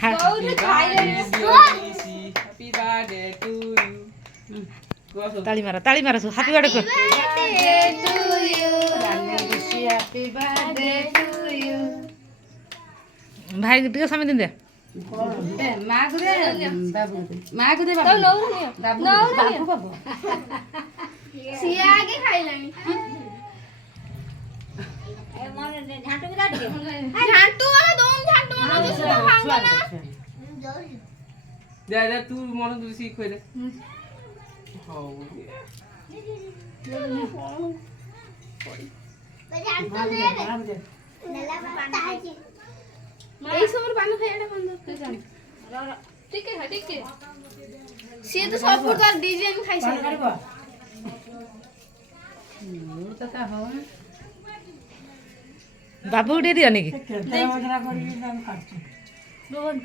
happy birthday to you তালি মারো happy birthday কর হ্যাপি বার্থডে টু ইউ ভাই টিকে সামনে দিন দে মা করে বাবু বাবু সিয়া আগে খাইলানি ঝাঁটু वाला दोन ঝাঁটু वाला दूसरा खाऊंगा ना দে দে তুই মনে তুই শিখ কই দে হাও এই সবর পানি খাই এটা বন্ধ করে যান ঠিক আছে সে তো সব প্রকার ডিজাইন খাইছে বাবু উঠে দিও নাকি রোহন